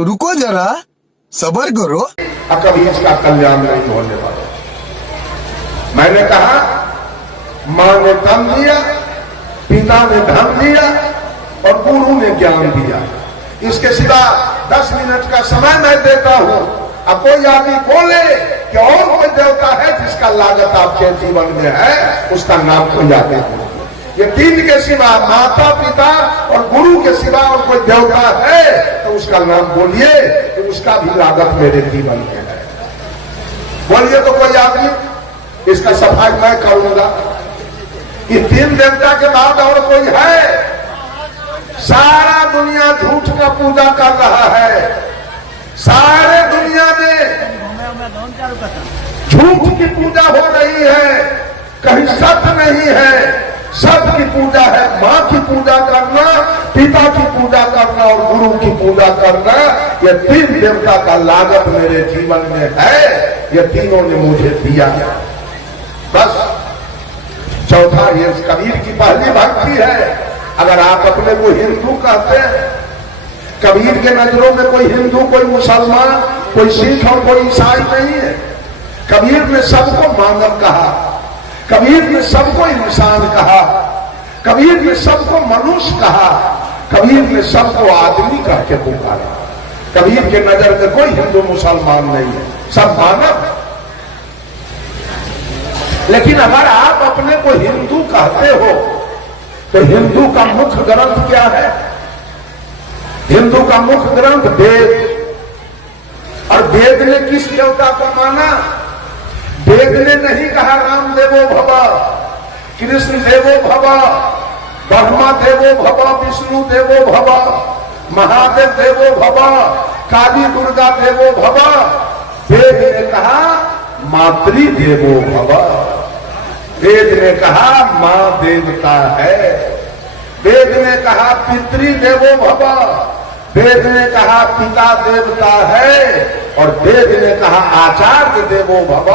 रुको जरा, सब्र करो। कभी इसका कल्याण नहीं होने वाला। मैंने कहा मां ने धन दिया, पिता ने धन दिया और गुरु ने ज्ञान दिया। इसके सिवा 10 मिनट का समय मैं देता हूं। अब कोई आदमी बोले कि और कोई देवता है जिसका लागत आपके जीवन में है, उसका नाम कोई आगे हो। ये तीन के सिवा, माता पिता और गुरु के सिवा और कोई देवता है तो उसका नाम बोलिए कि उसका भी लागत मेरे जीवन में है। बोलिए तो कोई आदमी, इसका सफाई मैं करूंगा। ये तीन देवता के बाद और कोई है? सारा दुनिया झूठ का पूजा कर रहा है। सारे दुनिया में झूठ की पूजा हो रही है, कहीं सत्य नहीं है। सबकी पूजा है, माँ की पूजा करना, पिता की पूजा करना और गुरु की पूजा करना। ये तीन देवता का लागत मेरे जीवन में है। ये तीनों ने मुझे दिया। बस चौथा ये कबीर की पहली भक्ति है। अगर आप अपने को हिंदू कहते हैं, कबीर के नजरों में कोई हिंदू, कोई मुसलमान, कोई सिख और कोई ईसाई नहीं है। कबीर ने सबको मानव कहा, कबीर ने सबको इंसान कहा, कबीर ने सबको मनुष्य कहा, कबीर ने सबको आदमी कह के पुकारा। कबीर के नजर में कोई हिंदू मुसलमान नहीं है, सब मानव। लेकिन अगर आप अपने को हिंदू कहते हो तो हिंदू का मुख्य ग्रंथ क्या है? हिंदू का मुख्य ग्रंथ वेद। और वेद ने किस देवता को माना? वेद ने नहीं कहा राम देवो भव, कृष्ण देवो भव, ब्रह्मा देवो भव, विष्णु देवो भव, महादेव देवो भव, काली दुर्गा देवो भव। वेद ने कहा मातृ देवो भव। वेद ने कहा मां देवता है। वेद ने कहा पितृ देवो भव। वेद ने कहा पिता देवता है। और वेद ने कहा आचार्य देवो भव।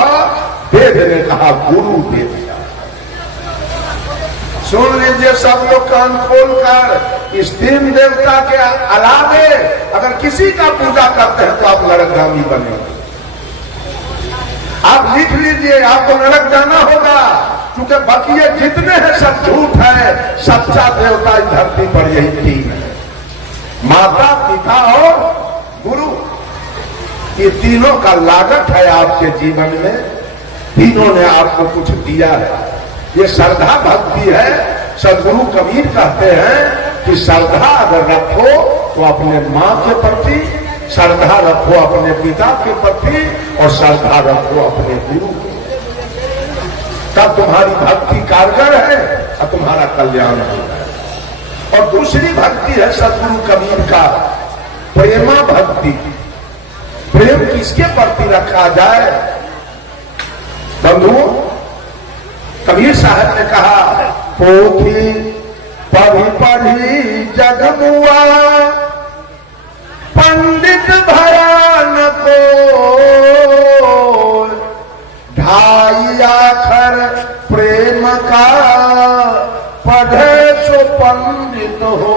वेद ने कहा गुरु देवता। सुन लीजिए सब लोग कान खोल कर, इस तीन देवता के अलावे अगर किसी का पूजा करते हैं तो आप नरकगामी बनेंगे। आप लिख लीजिए, आपको नरक जाना होगा, क्योंकि बकिए जितने हैं सब झूठ है। सच्चा देवता इस धरती पर यही तीन है, माता पिता और गुरु। ये तीनों का लागत है आपके जीवन में। तीनों ने आपको कुछ दिया है। ये श्रद्धा भक्ति है। सदगुरु कबीर कहते हैं कि श्रद्धा अगर रखो तो अपने माँ के प्रति, श्रद्धा रखो अपने पिता के प्रति और श्रद्धा रखो अपने गुरु के। तब तुम्हारी भक्ति कारगर है और तुम्हारा कल्याण होगा। और दूसरी भक्ति है सदगुरु कबीर का प्रेमा भक्ति। प्रेम किसके प्रति रखा जाए? बंधुओं, कबीर साहब ने कहा पोथी पढ़ी पढ़ी जगमुआ, पंडित भयान को ढाई आखर प्रेम का, पढ़े सो पंडित हो।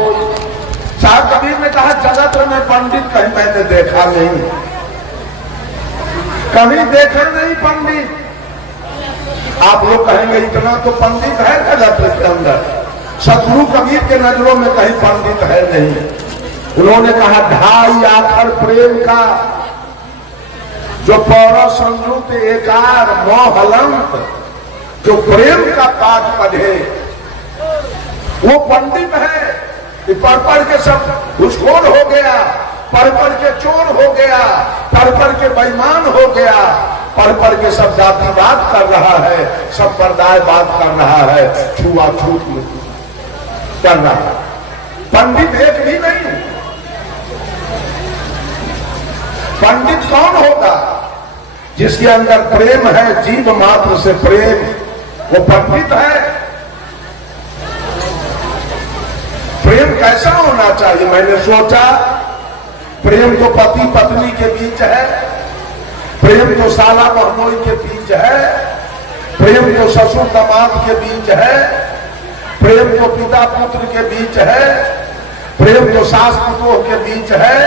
साहब कबीर ने कहा जगत में पंडित कहीं मैंने देखा नहीं, कभी देखा नहीं पंडित। आप लोग कहेंगे इतना तो पंडित है जगत के अंदर। सदगुरु कबीर के नजरों में कहीं पंडित है नहीं। उन्होंने कहा ढाई आखर प्रेम का, जो पौरा संयुक्त एकार मोहलंत, जो प्रेम का पाठ पढ़े वो पंडित है। पढ़ के सब घुसखोर हो गया, पढ़ के चोर हो गया, पढ़ के बेईमान हो गया, पढ़ के सब जातिवाद कर रहा है, संप्रदायवाद कर रहा है, छुआछूत कर रहा है। पंडित एक भी नहीं। पंडित कौन होगा? जिसके अंदर प्रेम है, जीव मात्र से प्रेम, वो पंडित है। प्रेम कैसा होना चाहिए? मैंने सोचा प्रेम तो पति पत्नी के बीच है, प्रेम तो साला बहनोई के बीच है, प्रेम तो ससुर दामाद के बीच है, प्रेम तो पिता पुत्र के बीच है, प्रेम तो सास पुतोह के बीच है,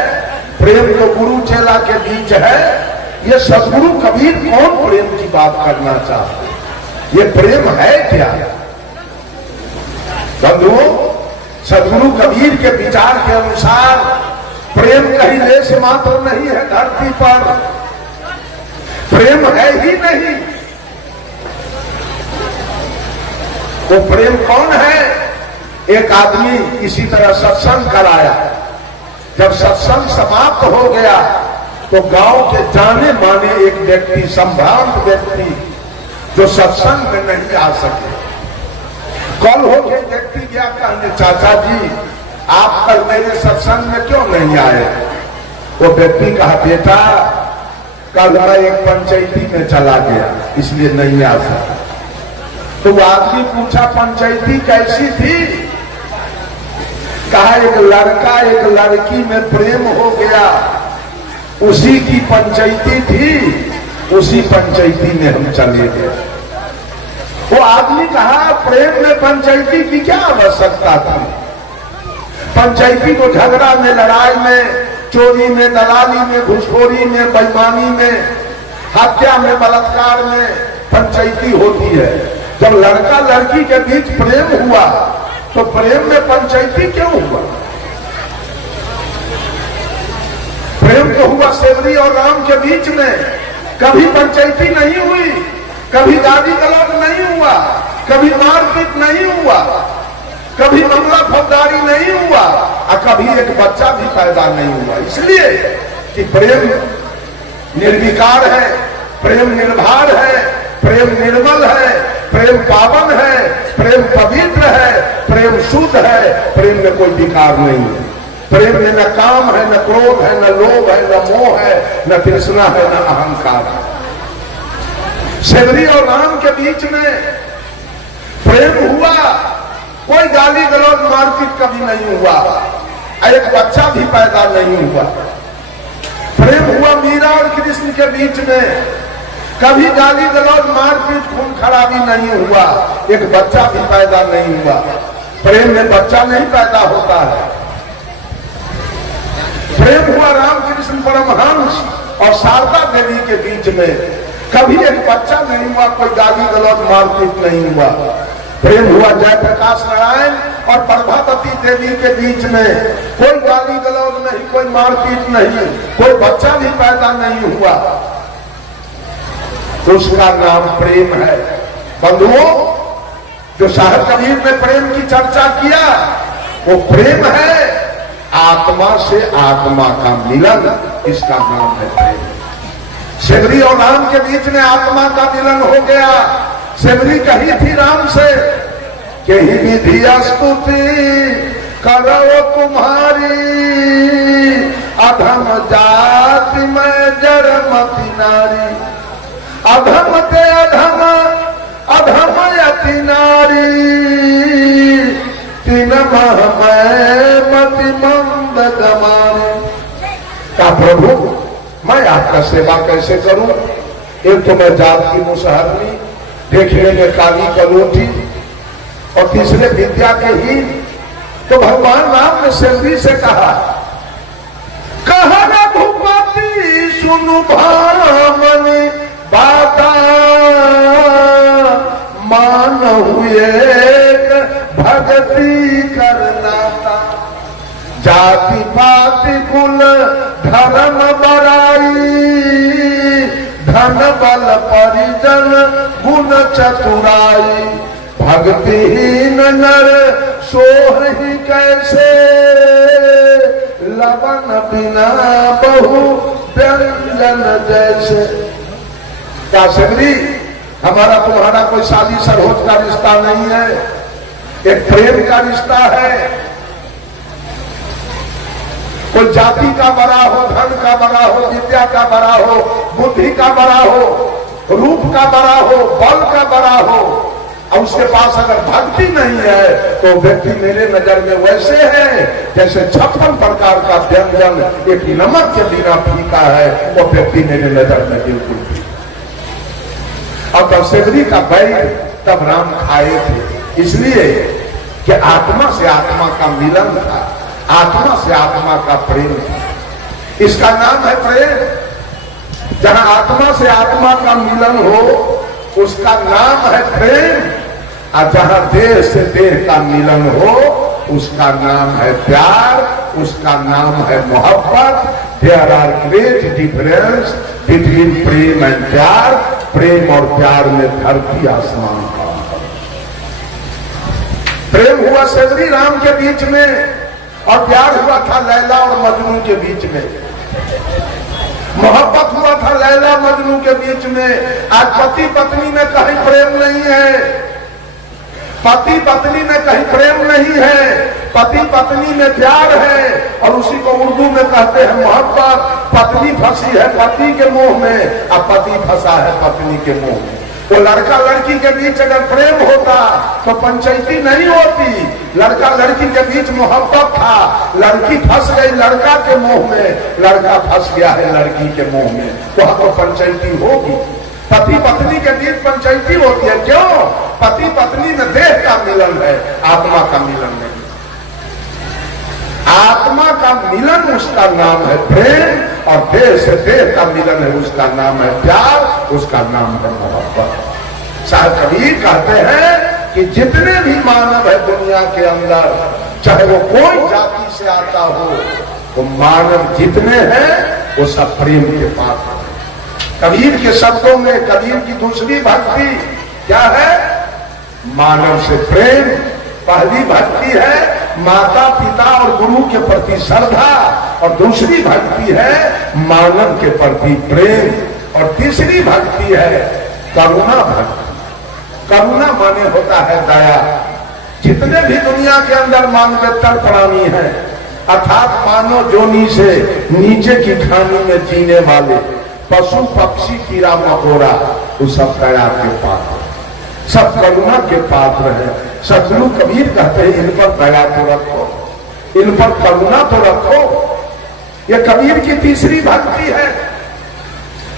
प्रेम तो गुरु चेला के बीच है। ये सदगुरु कबीर कौन प्रेम की बात करना चाहते? ये प्रेम है क्या? बंधुओं, सदगुरु कबीर के विचार के अनुसार प्रेम कहीं लेश मात्र नहीं है धरती पर, प्रेम है ही नहीं। वो प्रेम कौन है? एक आदमी इसी तरह सत्संग कराया, जब सत्संग समाप्त हो गया तो गांव के जाने माने एक व्यक्ति, संभ्रांत व्यक्ति जो सत्संग में नहीं आ सके, कल हो के व्यक्ति गया कहने, चाचा जी आप कल मेरे सत्संग में क्यों नहीं आए? वो व्यक्ति कहा, बेटा कल मैं एक पंचायती में चला गया इसलिए नहीं आ सका। तो वो आदमी पूछा, पंचायती कैसी थी? कहा, एक लड़का एक लड़की में प्रेम हो गया, उसी की पंचायती थी, उसी पंचायती में हम चले गए। वो आदमी कहा, प्रेम में पंचायती की क्या आवश्यकता थी? पंचायती को झगड़ा में, लड़ाई में, चोरी में, दलाली में, घुसखोरी में, बेईमानी में, हत्या में, बलात्कार में पंचायती होती है। जब लड़का लड़की के बीच प्रेम हुआ तो प्रेम में पंचायती क्यों हुआ? प्रेम तो हुआ सेवरी और राम के बीच में, कभी पंचायती नहीं हुई, कभी गाली गलौज नहीं हुआ, कभी मारपीट नहीं हुआ, कभी मामला फौजदारी नहीं हुआ और कभी एक बच्चा भी पैदा नहीं हुआ। इसलिए कि प्रेम निर्विकार है, प्रेम निर्भर है, प्रेम निर्मल है, प्रेम पावन है, प्रेम पवित्र है, प्रेम शुद्ध है, प्रेम में कोई विकार नहीं है। प्रेम में न काम है, न क्रोध है, न लोभ है, न मोह है, न तृष्णा है, न अहंकार है। सेवरी और राम के बीच में प्रेम हुआ, कोई गाली गलौज मारपीट कभी नहीं हुआ, एक बच्चा भी पैदा नहीं हुआ। प्रेम हुआ मीरा और कृष्ण के बीच में, कभी गाली गलौज मारपीट खून खराबी नहीं हुआ, एक बच्चा भी पैदा नहीं हुआ। प्रेम में बच्चा नहीं पैदा होता है। प्रेम हुआ रामकृष्ण परमहंस और शारदा देवी के बीच में, कभी एक बच्चा नहीं हुआ, कोई गाली गलौज मारपीट नहीं हुआ। प्रेम हुआ जयप्रकाश नारायण और प्रभावती देवी के बीच में, कोई गाली गलौज नहीं, कोई मारपीट नहीं, कोई बच्चा भी पैदा नहीं हुआ। उसका नाम प्रेम है। बंधुओं, जो साहब कबीर ने प्रेम की चर्चा किया वो प्रेम है, आत्मा से आत्मा का मिलन, इसका नाम है प्रेम। सेवरी और राम के बीच में आत्मा का मिलन हो गया। सेवरी कही थी राम से कि ही विधि स्तुति करो तुम्हारी, अधम जाति में जरमति नारी, अधम ते अधम अधम यति नारी, तीन मह मति मंद गमारी। का प्रभु मैं आपका सेवा कैसे करूं? एक तो मैं जात की मुसहरनी, देखने में काली कलोटी, और तीसरे विद्या के हीन। तो भगवान राम ने सेवरी से कहा, कहा रघुपति सुनु भामनि बाता, मान हुए भगति करनाता, जाति पाति कुल धर्म बड़ाई, धन बल परिजन गुण चतुराई, भक्तिहीन नर सोहि कैसे, लवन बिना बहु व्यंजन जैसे। क्या सेवरी, हमारा तुम्हारा कोई शादी सरोज का रिश्ता नहीं है, एक प्रेम का रिश्ता है। कोई जाति का बड़ा हो, धन का बड़ा हो, विद्या का बड़ा हो, बुद्धि का बड़ा हो, रूप का बड़ा हो, बल का बड़ा हो, और उसके पास अगर भक्ति नहीं है तो व्यक्ति मेरे नजर में वैसे है जैसे 56 प्रकार का व्यंजन एक नमक के बिना फीका है, वो व्यक्ति मेरे नजर में बिल्कुल फीका। और तब सेवरी का बैठ तब राम खाए थे, इसलिए कि आत्मा से आत्मा का मिलन था, आत्मा से आत्मा का प्रेम था। इसका नाम है प्रेम। जहां आत्मा से आत्मा का मिलन हो उसका नाम है प्रेम, और जहां देह से देह का मिलन हो उसका नाम है प्यार, उसका नाम है मोहब्बत। There are great difference between प्रेम एंड प्यार। प्रेम और प्यार में धरती आसमान का। प्रेम हुआ श्री राम के बीच में और प्यार हुआ था लैला और मजनू के बीच में। मोहब्बत हुआ था लैला मजनू के बीच में। आज पति पत्नी में कहीं प्रेम नहीं है, पति पत्नी में कहीं प्रेम नहीं है, पति पत्नी में प्यार है और उसी को उर्दू में कहते हैं मोहब्बत। पत्नी फंसी है पति के मुंह में और पति फंसा है पत्नी के मुंह में। वो लड़का लड़की के बीच अगर प्रेम होता तो पंचायती नहीं होती। लड़का लड़की के बीच मोहब्बत था, लड़की फंस गई लड़का के मुंह में, लड़का फंस गया है लड़की के मुंह में, वहां तो पंचायती होगी। पति पत्नी के बीच पंचायती होती है, क्यों? पति पत्नी में देह का मिलन है, आत्मा का मिलन नहीं। आत्मा का मिलन उसका नाम है प्रेम, और देह से देह का मिलन है उसका नाम है प्यार, उसका नाम है मोहब्बत। शायद कबीर कहते हैं कि जितने भी मानव है दुनिया के अंदर, चाहे वो कोई जाति से आता हो, वो मानव जितने हैं वो सब प्रेम के पात्र हैं। कबीर के शब्दों में कबीर की दूसरी भक्ति क्या है? मानव से प्रेम। पहली भक्ति है माता पिता और गुरु के प्रति श्रद्धा, और दूसरी भक्ति है मानव के प्रति प्रेम, और तीसरी भक्ति है करुणा भक्ति। करुणा माने होता है दया। जितने भी दुनिया के अंदर मानवेतर प्राणी हैं, अर्थात मानव जोनी से नीचे की खानी में जीने वाले पशु पक्षी कीड़ा मकोड़ा, वो सब दया के पात्र, सब करुणा के पात्र हैं। सदगुरु कबीर कहते हैं इन पर दया तो रखो, इन पर करुणा तो रखो। ये कबीर की तीसरी भक्ति है।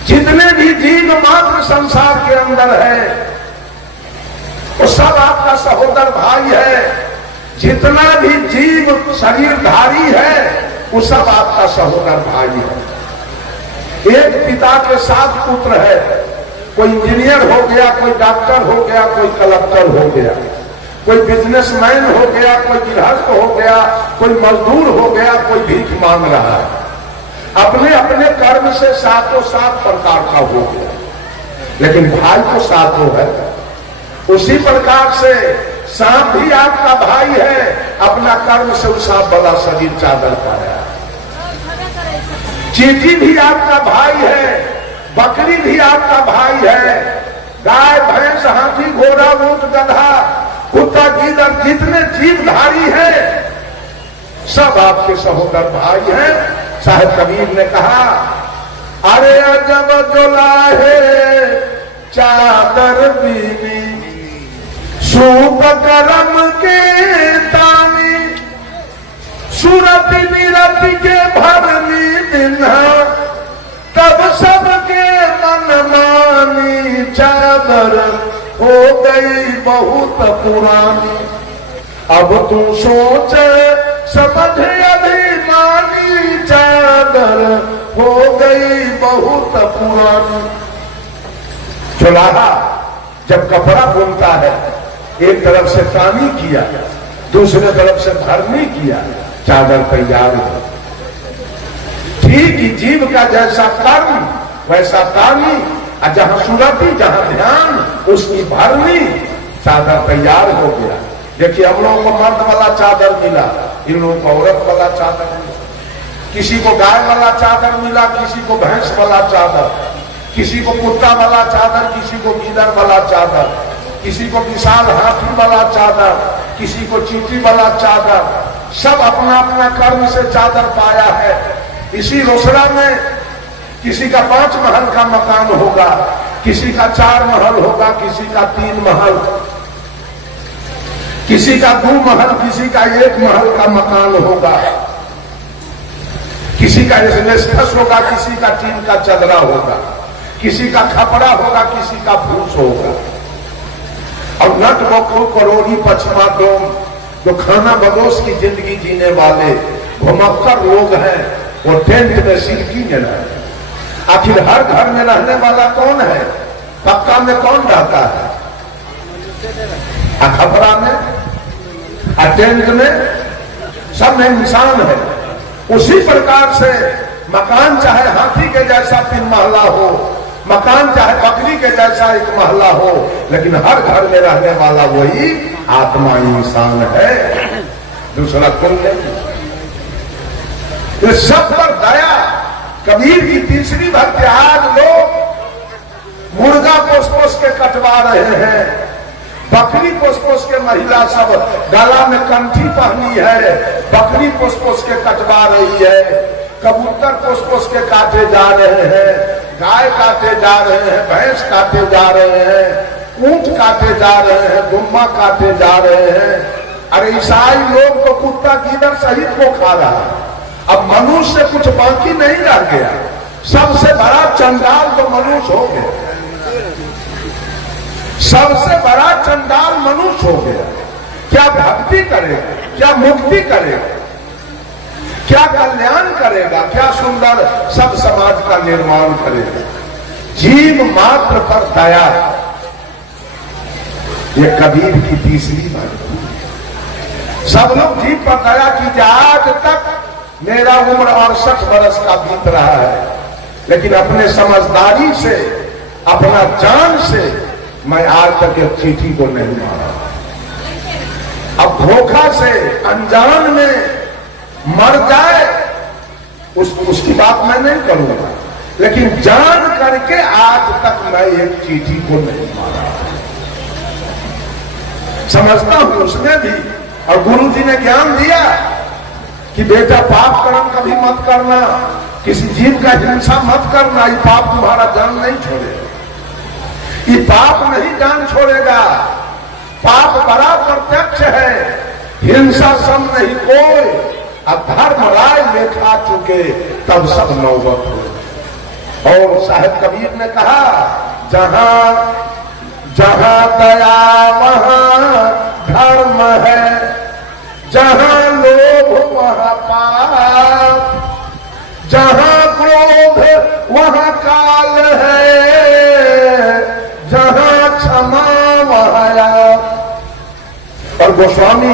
जितने भी जीव मात्र संसार के अंदर है वो सब आपका सहोदर भाई है। जितना भी जीव शरीरधारी है वो सब आपका सहोदर भाई है। एक पिता के 7 पुत्र है, कोई इंजीनियर हो गया, कोई डॉक्टर हो गया, कोई कलेक्टर हो गया, कोई बिजनेसमैन हो गया, कोई गृहस्थ हो गया, कोई मजदूर हो गया, कोई भीख मांग रहा है। अपने अपने कर्म से 7 प्रकार का हो गया, लेकिन भाई तो 7 है। उसी प्रकार से सांप भी आपका भाई है, अपना कर्म से उस सांप वाला शरीर चादर पाया। चींटी भी आपका भाई है, बकरी भी आपका भाई है, गाय भैंस हाथी घोड़ा ऊंट गधा कुत्ता गीदड़ जितने जीवधारी हैं सब आपके सहोदर भाई हैं। साहिब कबीर ने कहा, अरे अजब जोलाहे चादर बीनी सूप करम के तानी, सूरत निरत के भरनी दिन्हा, तब सबके मन मानी चादर हो गई बहुत पुरानी। अब तू सोच समझ अभिमानी, चादर हो गई बहुत पुरानी। चुलाहा जब कपड़ा बुनता है, एक तरफ से तानी किया, दूसरे तरफ से भरनी किया, चादर तैयार हो। ठीक ही जीव का जैसा कर्म वैसा तानी, और जहां सुरति जहां ध्यान उसकी भरनी, चादर तैयार हो गया। देखिए हम लोगों को मर्द वाला चादर मिला, इन लोगों को औरत वाला चादर मिला, किसी को गाय वाला चादर मिला, किसी को भैंस वाला चादर, किसी को कुत्ता वाला चादर, किसी को गीदड़ वाला चादर, किसी को विशाल हाथी वाला चादर, किसी को चींटी वाला चादर। सब अपना अपना कर्म से चादर पाया है। इसी रोसड़ा में किसी का 5 महल का मकान होगा, किसी का 4 महल होगा, किसी का 3 महल, किसी का 2 महल, किसी का 1 महल का मकान होगा, किसी का एस्बेस्टस होगा, किसी का टीन का चदरा होगा, किसी का खपड़ा होगा, किसी का फूस होगा। और नट बकरू करोड़ी पछमा डोम जो खाना बदोश की जिंदगी जीने वाले घुमक्कर लोग हैं, वो टेंट में सिरकी में रहे। आखिर हर घर में रहने वाला कौन है? पक्का में कौन रहता है? खपरा में, टेंट में, सब में इंसान है। उसी प्रकार से मकान चाहे हाथी के जैसा 3 महला हो, मकान चाहे बकरी के जैसा 1 महला हो, लेकिन हर घर में रहने वाला वही आत्मा इंसान है, दूसरा कोई नहीं। इस सब पर दया। कबीर की तीसरी भक्ति। आज लोग मुर्गा पोस पोस के कटवा रहे हैं, बकरी पोस पोस के महिला सब गला में कंठी पहनी है, बकरी पोस पोस के कटवा रही है, कबूतर पोस पोस के काटे जा रहे हैं, गाय काटे जा रहे हैं, भैंस काटे जा रहे हैं, ऊंट काटे जा रहे हैं, गुम्मा काटे जा रहे हैं। अरे ईसाई लोग तो कुत्ता गिदड़ सहित को खा रहा है। अब मनुष्य से कुछ बाकी नहीं रह गया। सबसे बड़ा चंडाल तो मनुष्य हो गया, सबसे बड़ा चंडाल मनुष्य हो गया। क्या भक्ति करेगा, क्या मुक्ति करेगा, क्या कल्याण करेगा, क्या सुंदर सब समाज का निर्माण करेगा? जीव मात्र पर दया, ये कबीर की तीसरी बात। सब लोग जीव पर दया कीजिए। आज तक मेरा उम्र 68 वर्ष का बीत रहा है, लेकिन अपने समझदारी से, अपना जान से मैं आज तक एक चींटी को नहीं मारा। अब धोखा से अनजान में मर जाए उसकी बात मैं नहीं करूंगा, लेकिन जान करके आज तक मैं एक चींटी को नहीं मारा। समझता हूं उसमें भी। और गुरु जी ने ज्ञान दिया कि बेटा पाप कर्म कभी मत करना, किसी जीव का हिंसा मत करना, ये पाप तुम्हारा जान नहीं छोड़ेगा, ये पाप नहीं जान छोड़ेगा। पाप बड़ा प्रत्यक्ष है, हिंसा सम नहीं कोई। अब धर्म राय लेखा चुके तब सब नौबत हो। और साहिब कबीर ने कहा, जहां जहां दया वहां धर्म है, जहां लोभ वहां पाप, जहां क्रोध वहां काल है, जहां क्षमा वहां। और गोस्वामी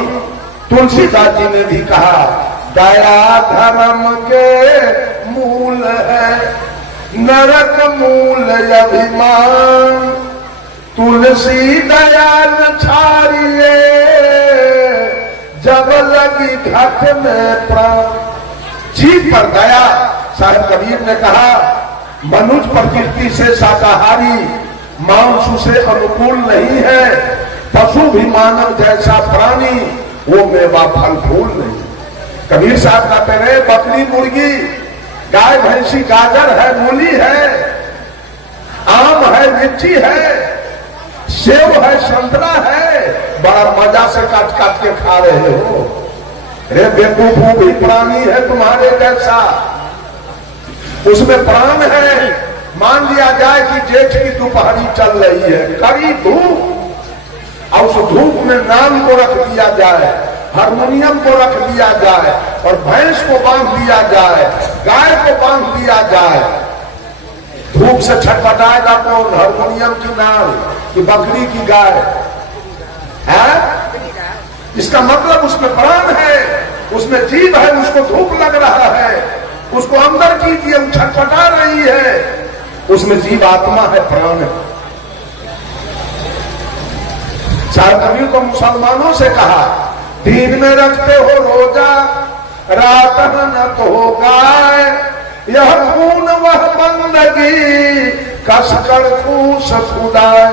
तुलसीदास जी ने भी कहा, दया धर्म के मूल है, नरक मूल अभिमान, तुलसी दया न छाड़िए, जब लगी घट में प्राण। जीव पर दया। साहिब कबीर ने कहा, मनुष्य प्रकृति से शाकाहारी, मांस से अनुकूल नहीं है, पशु भी मानव जैसा प्राणी, वो मेवा फल फूल नहीं। कबीर साहब कहते रहे, बकरी मुर्गी, गाय भैंसी, गाजर है, मूली है, आम है, मिर्ची है, सेव है, संतरा है, बड़ा मजा से काट काट के खा रहे हो। रे बेवकूफ भी प्राणी है तुम्हारे जैसा, उसमें प्राण है। मान लिया जाए कि जेठ की दोपहरी चल रही है, कड़ी धूप, और उस धूप में नाम को रख दिया जाए, हारमोनियम को रख दिया जाए, और भैंस को बांध दिया जाए, गाय को बांध दिया जाए। धूप से छटपटाएगा कौन? हारमोनियम की नाल कि बकरी की गाय है? इसका मतलब उसमें प्राण है, उसमें जीव है, उसको धूप लग रहा है, उसको अंदर कीजिए, वो छटपटा रही है, उसमें जीव आत्मा है, प्राण है। साहिब कबीर को मुसलमानों से कहा, दिन में रखते हो रोजा, रात न तो गाय, यह खून वह बंदगी, कसकर खूस खुदाए।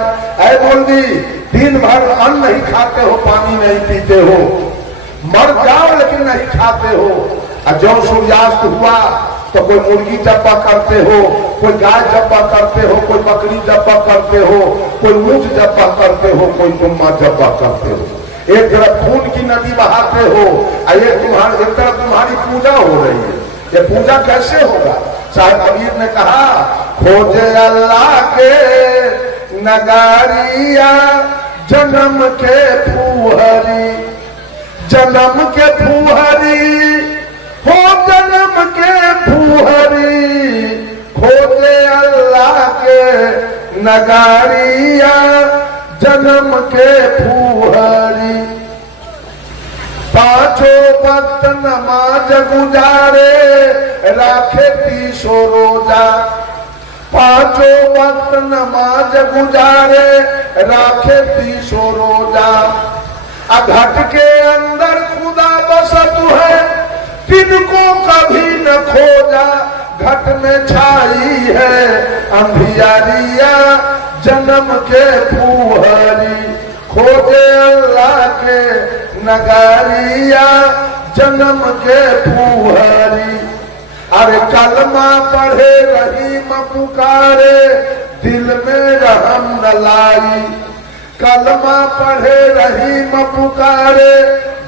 ऐ बोली, दिन भर अन्न नहीं खाते हो, पानी नहीं पीते हो, मर जाओ लेकिन नहीं खाते हो। और जब सूर्यास्त हुआ तो कोई मुर्गी जब्बा करते हो, कोई गाय जब्बा करते हो, कोई बकरी जब्बा करते हो, कोई ऊंट जब्बा करते हो, कोई गुम्मा जब्बा करते हो। एक तरफ खून की नदी बहाते हो, और एक तरफ तुम्हारी पूजा हो रही है। ये पूजा कैसे होगा? साहिब कबीर ने कहा, खोजे अल्लाह के नगारिया, जन्म के फूहरी, जन्म के फूहरी हो, जन्म के फूहरी, खोजे अल्लाह के नगारिया जन्म के फूहरी। पांचों वक्त नमाज गुजारे, राखे 30 रोजा। पांचों वक्त नमाज गुजारे, राखे 30 रोजा। घट के अंदर खुदा बसत है, तिनको कभी न खोजा। घट में छाई है अंधियारिया जन्म के फूहरी, खोजे अल्लाह के नगारिया जन्म के फूहरी। अरे कलमा पढ़े रहीम पुकारे, दिल में रहम न लाई। कलमा पढ़े रहीम पुकारे,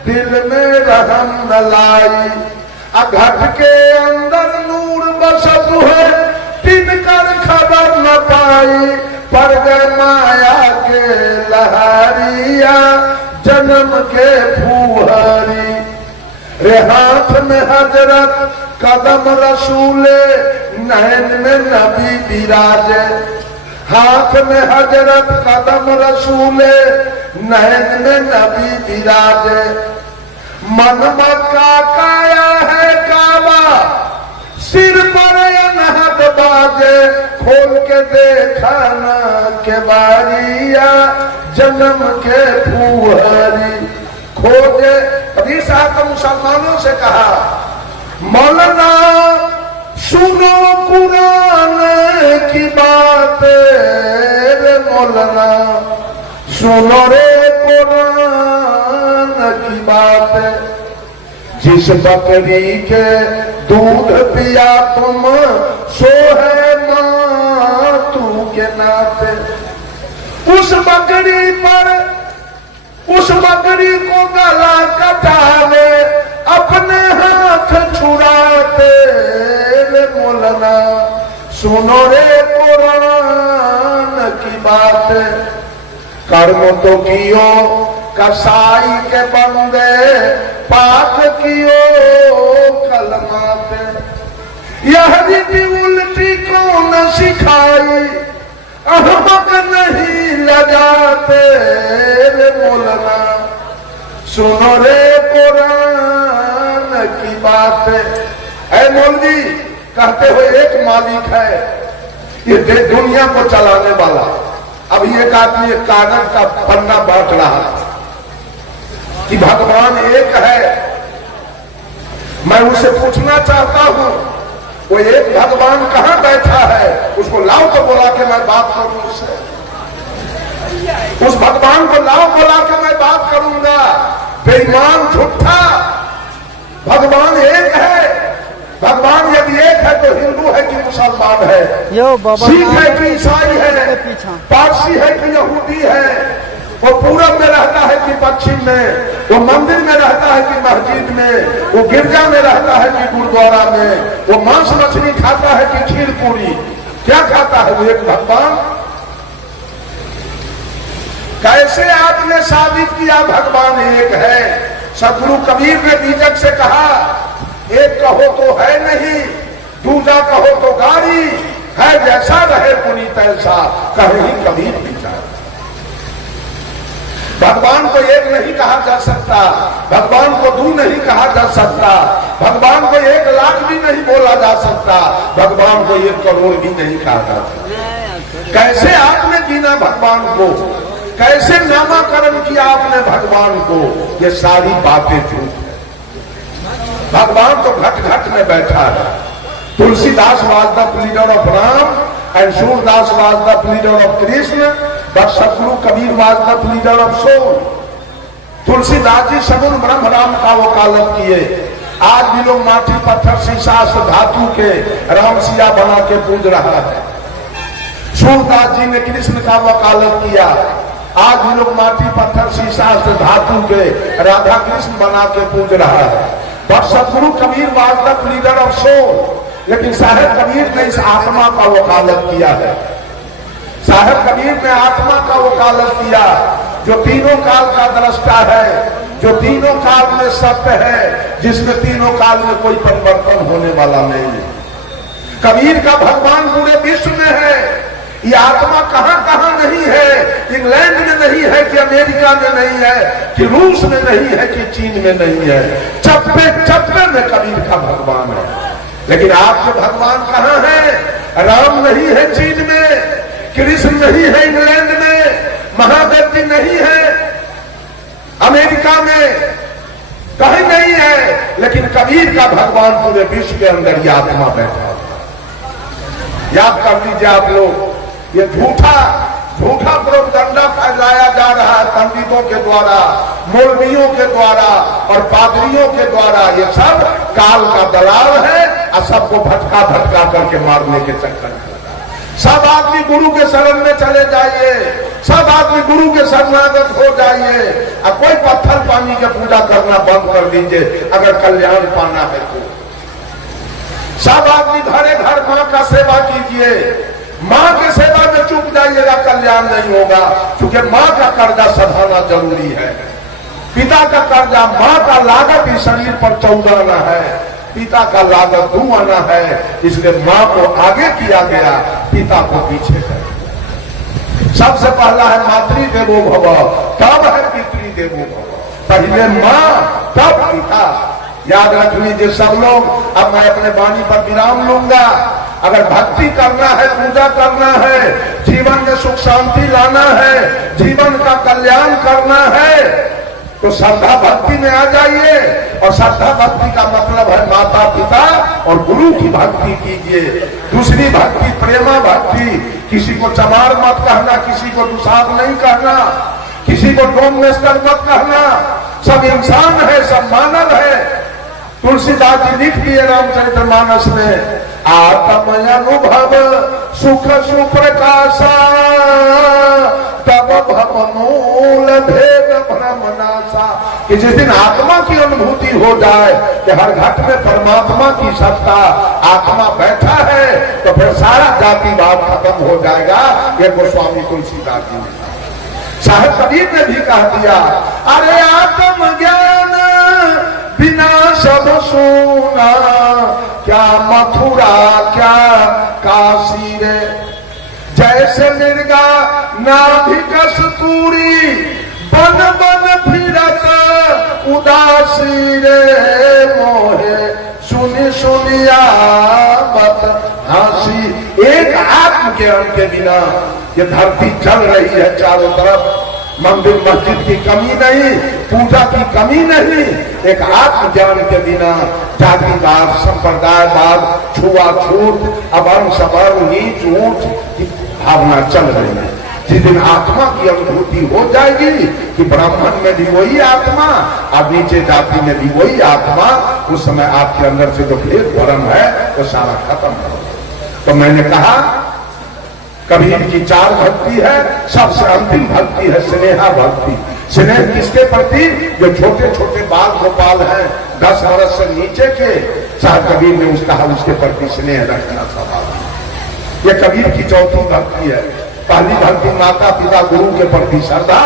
दिल में रहम न लाई। घट के अंदर नूर बसत है, तिनकर खबर न पाई। पड़ गए माया के लहरिया जन्म के फूहरी। रे हाथ में हजरत कदम रसूले, नैन में नबी विराजे। हाथ में हजरत कदम रसूले, नैन में नबी विराजे। मन मक्का काया है काबा, सिर पर अनहद बाजे। खोल के देखा ना के बारिया जन्म के फूहरी, खोजे। कबीर साहब ने मुसलमानों से कहा, मौलाना सुनो कुरान की बातें, रे मौलाना सुनो रे कुरान की बातें। जिस बकरी के दूध पिया तुम, सो है मां तू के नाते। उस बकरी पर, उस बकरी को गला कटावे, अपने हाथ छुड़ाते। रे मौलाना सुनो रे कुरान की बात। कर्म तो कियो कसाई के बंदे, पाप कियो कलमा पे। यह रीति उल्टी कौन सिखाई, अहमक नहीं लगाते। रे मौलाना सुनो रे कुरान की बात। ऐ मौलवी, कहते हुए एक मालिक है, ये दुनिया को चलाने वाला। अभी एक आदमी एक कागज का पन्ना बांट रहा कि भगवान एक है। मैं उसे पूछना चाहता हूं, वो एक भगवान कहां बैठा है? उसको लाओ तो बोला कि मैं बात करूं उससे। उस भगवान को लाओ, बोला कि मैं बात करूंगा। बेईमान, झूठा। भगवान एक है। भगवान यदि एक है तो हिंदू है कि मुसलमान है, सिख है कि ईसाई है, पारसी है कि यहूदी है, वो पूरब में रहता है कि पश्चिम में, वो मंदिर में रहता है कि मस्जिद में, वो गिरजा में रहता है कि गुरुद्वारा में, वो मांस मछली खाता है कि खीर पूरी, क्या खाता है? वो एक भगवान। कैसे आपने साबित किया भगवान एक है? सदगुरु कबीर ने बीजक से कहा, एक कहो तो है नहीं, दूजा कहो तो गाड़ी है, जैसा रहे पुनीत ऐसा कहीं कबीर विचार। भगवान को एक नहीं कहा जा सकता, भगवान को दो नहीं कहा जा सकता, भगवान को 1 लाख भी नहीं बोला जा सकता, भगवान को 1 करोड़ भी नहीं कहा जा सकता। कैसे आपने गिना भगवान को? कैसे नामाकरण किया आपने भगवान को? ये सारी बातें झूठ है। भगवान तो घट घट में बैठा है। Tulsidas was the leader of Ram and Surdas was the leader of Krishna, but Satguru Kabir was the leader of soul. Tulsidas ji सगुण ब्रह्म राम का वकालत किए। आज भी लोग माटी पत्थर शीशा धातु के राम सिया बना के पूज रहा है। सूरदास जी ने कृष्ण का वकालत किया। आज भी लोग माटी पत्थर शीशा धातु के राधा कृष्ण बना के पूज रहा है। But Satguru Kabir was the leader of soul. लेकिन साहेब कबीर ने इस आत्मा का वकालत किया है। साहेब कबीर ने आत्मा का वकालत किया, जो तीनों काल का दृष्टा है, जो तीनों काल में सत्य है, जिसमें तीनों काल में कोई परिवर्तन होने वाला नहीं है। कबीर का भगवान पूरे विश्व में है। ये आत्मा कहां कहां नहीं है, इंग्लैंड में नहीं है कि अमेरिका में नहीं है कि रूस में नहीं है कि चीन में नहीं है, चप्पे चप्पे में कबीर का भगवान है। लेकिन आपके भगवान कहां है? राम नहीं है चीन में, कृष्ण नहीं है इंग्लैंड में, महादेव जी नहीं है अमेरिका में, कहीं नहीं है। लेकिन कबीर का भगवान पूरे विश्व के अंदर ये आत्मा बैठा है। याद कर लीजिए आप लोग, ये झूठा प्रोपगंडा फैलाया जा रहा है पंडितों के द्वारा, मौलवियों के द्वारा और पादरियों के द्वारा। ये सब काल का दलाल है और सबको भटका करके मारने के चक्कर में। सब आदमी गुरु के शरण में चले जाइए, सब आदमी गुरु के शरणागत हो जाइए और कोई पत्थर पानी के पूजा करना बंद कर दीजिए अगर कल्याण पाना है तो। सब आदमी घरे घर मां का सेवा कीजिए, मां के सेवा में चूक जाइएगा कल्याण नहीं होगा, क्योंकि मां का कर्जा सधाना जरूरी है। पिता का कर्जा, मां का लागत इस शरीर पर 14 आना है, पिता का लागत 2 आना है। इसलिए मां को आगे किया गया, पिता को पीछे कर। सबसे पहला है मातृ देवो भव, तब है पितृ देवो भव। पहले मां तब पिता। याद रख लीजिए सब लोग। अब मैं अपने वाणी पर विराम लूंगा। अगर भक्ति करना है, पूजा करना है, जीवन में सुख शांति लाना है, जीवन का कल्याण करना है, तो श्रद्धा भक्ति में आ जाइए। और श्रद्धा भक्ति का मतलब है माता पिता और गुरु की भक्ति कीजिए। दूसरी भक्ति प्रेमा भक्ति। किसी को चमार मत कहना, किसी को दुसाध नहीं कहना, किसी को डोम मेस्टर मत कहना। सब इंसान है, सब मानव है। तुलसीदास जी लिख दिए रामचरितमानस में, आत्म अनुभव सुख सुप्रकाशा तब भव मूल भेद भ्रम नाशा। कि जिस दिन आत्मा की अनुभूति हो जाए कि हर घट में परमात्मा की सत्ता, आत्मा बैठा है, तो फिर सारा जातिवाद खत्म हो जाएगा। ये गोस्वामी तुलसीदास जी ने साहब कबीर ने भी कह दिया, अरे आत्म ज्ञान बिना सब सोना, क्या मथुरा क्या काशी रे। जैसे मिर्गा नाभि कस्तूरी, बन बन फिरत उदासी रे। मोहे सुनी सुनिया मत हंसी। एक आत्म ज्ञान के बिना ये धरती चल रही है चारों तरफ। मंदिर मस्जिद की कमी नहीं, पूजा की कमी नहीं। एक आत्म ज्ञान के बिना जातिवाद, संप्रदायवाद, छुआछूत, अवर्ण सवर्ण, नीच ऊंच की भावना चल रही है। जिस दिन आत्मा की अनुभूति हो जाएगी कि ब्राह्मण में भी वही आत्मा और नीचे जाति में भी वही आत्मा, उस समय आपके अंदर से जो भेद भरम है वो सारा खत्म हो। तो मैंने कहा कबीर की 4 भक्ति है। सबसे अंतिम भक्ति है स्नेहा भक्ति। स्नेह किसके प्रति? जो छोटे छोटे बाल गोपाल हैं 10 वर्ष से नीचे के, साहब कबीर ने उसके प्रति स्नेह रखना स्वभाव। ये कबीर की 4थी भक्ति है। पहली भक्ति माता पिता गुरु के प्रति श्रद्धा,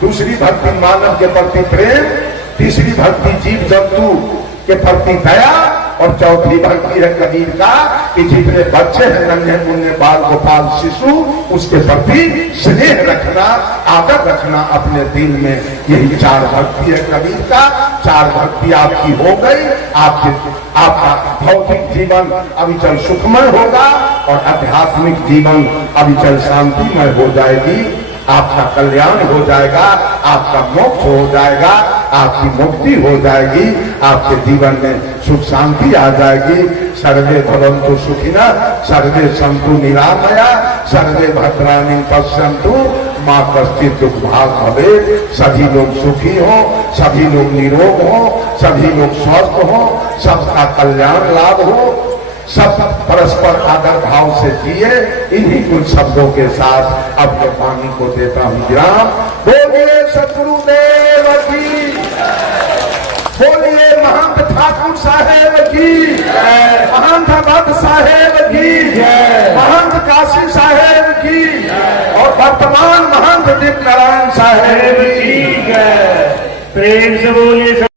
दूसरी भक्ति मानव के प्रति प्रेम, तीसरी भक्ति जीव जंतु के प्रति दया, और चौथी भक्ति है कबीर का कि जितने बच्चे हैं नन्हे मुन्ने बाल गोपाल शिशु, उसके प्रति स्नेह रखना, आदर रखना अपने दिल में। यही 4 भक्ति है कबीर का। 4 भक्ति आपकी हो गई, आपका भौतिक जीवन अविचल सुखमय होगा और आध्यात्मिक जीवन अविचल शांतिमय हो जाएगी। आपका कल्याण हो जाएगा, आपका मोक्ष हो जाएगा, आपकी मुक्ति हो जाएगी, आपके जीवन में सुख शांति आ जाएगी। सर्वे भवन्तु सुखिनः, सर्वे सन्तु निरामया, सर्वे भद्राणि पश्यन्तु मां कश्चित् दुख भाग भवेत्। सभी लोग सुखी हो, सभी लोग निरोग हो, सभी लोग स्वस्थ हो, सबका कल्याण लाभ हो, सब परस्पर आदर भाव से जिए। इन्हीं कुछ शब्दों के साथ अपने वाणी को देता हूं विराम। बोलिए सतगुरुदेव की, बोलिए महंत ठाकुर साहेब की, महंत अवध साहेब की, महंत काशी साहेब की, और वर्तमान महंत दीप नारायण साहेब की। प्रेम से बोलिए।